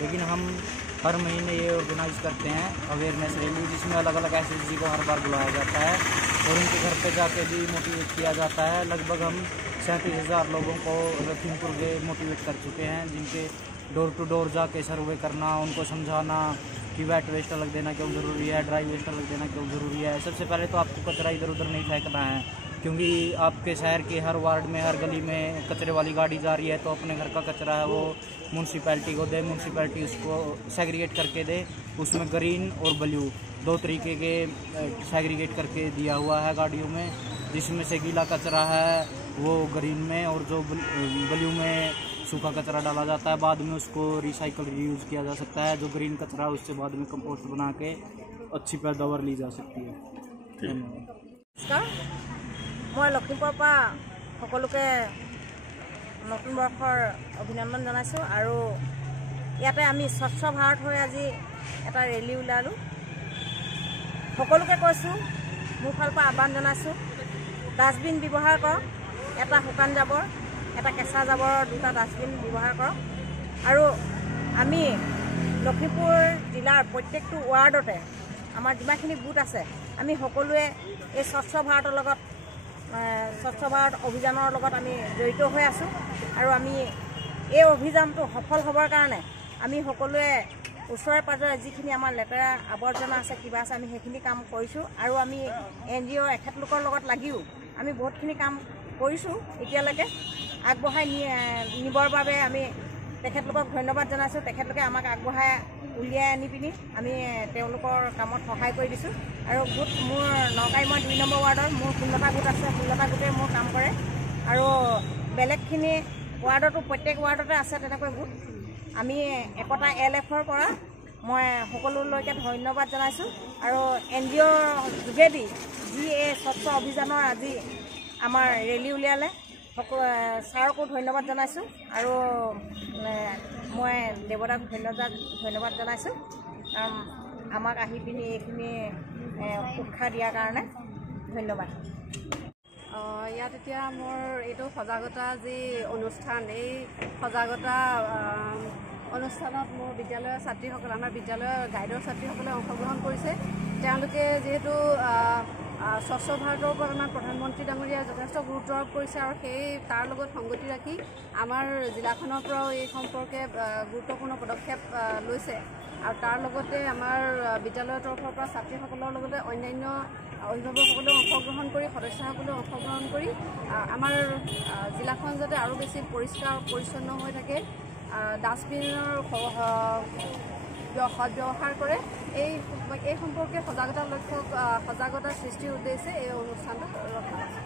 लेकिन हम हर महीने ये ऑर्गेनाइज करते हैं अवेयरनेस रैली, जिसमें अलग अलग एसएसजी को हर बार बुलाया जाता है और उनके घर पे जाके भी मोटिवेट किया जाता है। लगभग हम 37,000 लोगों को लखीमपुर के मोटिवेट कर चुके हैं, जिनके डोर टू डोर जाके सर्वे करना, उनको समझाना कि वेट वेस्ट अलग देना क्यों ज़रूरी है, ड्राई वेस्ट अलग देना क्यों ज़रूरी है। सबसे पहले तो आपको कचरा इधर उधर नहीं फेंकना है, क्योंकि आपके शहर के हर वार्ड में, हर गली में कचरे वाली गाड़ी जा रही है, तो अपने घर का कचरा है वो म्यूनसिपैलिटी को दे, म्यूनसिपैलिटी उसको सेग्रीगेट करके दे। उसमें ग्रीन और ब्लू 2 तरीके के सेग्रीगेट करके दिया हुआ है गाड़ियों में, जिसमें से गीला कचरा है वो ग्रीन में और जो ब्लू में सूखा कचरा डाला जाता है। बाद में उसको रिसाइकल रीयूज किया जा सकता है। जो ग्रीन कचरा है उससे बाद में कंपोस्ट बना के अच्छी पैदावार ली जा सकती है। मैं लखीमपुर सकलोके नतुन बर्षर अभिनंदन जानाइছোঁ और इते आमी स्वच्छ भारत हो आज एटा रैली उलियालो। सकलोके কৈছোঁ मोर फाলৰ পৰা आह्वान जानाइছোঁ, डास्टबिन व्यवहार কৰক। এটা শুকান জাবৰ, এটা কেঁচা জাবৰৰ 2টা ডাস্টবিন ব্যৱহাৰ কৰক। আৰু আমি লখিমপুৰ জিলাৰ প্ৰত্যেকটো ৱাৰ্ডতে আমাৰ যিমানখিনি বুথ আছে আমি সকলোৱে এই স্বচ্ছ ভাৰতৰ লগত, স্বচ্ছ ভাৰত অভিযানৰ লগত আমি জড়িত হৈ আছোঁ। আৰু আমি এই অভিযানটো সফল হ'বৰ কাৰণে আমি সকলোৱে ওচৰে পাজৰে যিখিনি আমাৰ লেতেৰা আৱৰ্জনা আছে, কিবা আছে, আমি সেইখিনি কাম কৰিছোঁ। আৰু আমি NGO এখেতলোকৰ লগত লাগিও আমি বহুতখিনি কাম কৰিছোঁ। এতিয়ালৈকে আগবঢ়াই নিবৰ বাবে আমি তেখেতলোকক ধন্যবাদ জনাইছোঁ। তেখেতলোকে আমাক আগবঢ়াই উলিয়াই আনি পিনি আমি তেওঁলোকৰ কামত সহায় কৰি দিছোঁ। আৰু গোট মোৰ নগাঁও মই 2 নম্বৰ ৱাৰ্ডৰ মোৰ 16টা গোট আছে, 16টা গোটে মোৰ কাম কৰে। আৰু বেলেগখিনি ৱাৰ্ডতো প্ৰত্যেক ৱাৰ্ডতে আছে তেনেকৈ গোট। আমি একতা LFৰ পৰা মই সকলোলৈকে ধন্যবাদ জনাইছোঁ। আৰু NGO যোগেদি যি এই স্বচ্ছ অভিযানৰ আজি আমাৰ ৰেলী উলিয়ালে ছাৰকো ধন্যবাদ জনাইছোঁ। আৰু মই দেৱতাক ধন্যবাদ জনাইছোঁ আমাক আহি পিনি এইখিনি উৎসাহ দিয়াৰ কাৰণে ধন্যবাদ। ইয়াত এতিয়া মোৰ এইটো সজাগতা যি অনুষ্ঠান, এই সজাগতা অনুষ্ঠানত মোৰ বিদ্যালয়ৰ ছাত্ৰীসকল, আমাৰ বিদ্যালয়ৰ গাইডৰ ছাত্ৰীসকলে অংশগ্ৰহণ কৰিছে। তেওঁলোকে যিহেতু স্বচ্ছ ভাৰতৰ ওপৰত আমাৰ প্ৰধানমন্ত্ৰী ডাঙৰীয়াই যথেষ্ট গুৰুত্ব আৰোপ কৰিছে আৰু তাৰ লগত সংগতি ৰাখি আমাৰ জিলাখনৰ পৰাও এই সম্পৰ্কে গুৰুত্বপূৰ্ণ পদক্ষেপ লৈছে। আৰু তাৰ লগতে আমাৰ বিদ্যালয়ৰ তৰফৰ পৰা ছাত্ৰীসকলৰ লগতে অন্যান্য অভিভাৱকসকলেও অংশগ্ৰহণ কৰি, সদস্যসকলেও অংশগ্ৰহণ কৰি আমাৰ জিলাখন যাতে আৰু বেছি পৰিষ্কাৰ পৰিচ্ছন্ন হৈ থাকে, ডাষ্টবিনৰ সদ্ব্যৱহাৰ কৰে, এই সম্পৰ্কে সজাগতা সৃষ্টিৰ উদ্দেশ্যে এই অনুষ্ঠানটো ৰখা হৈছে।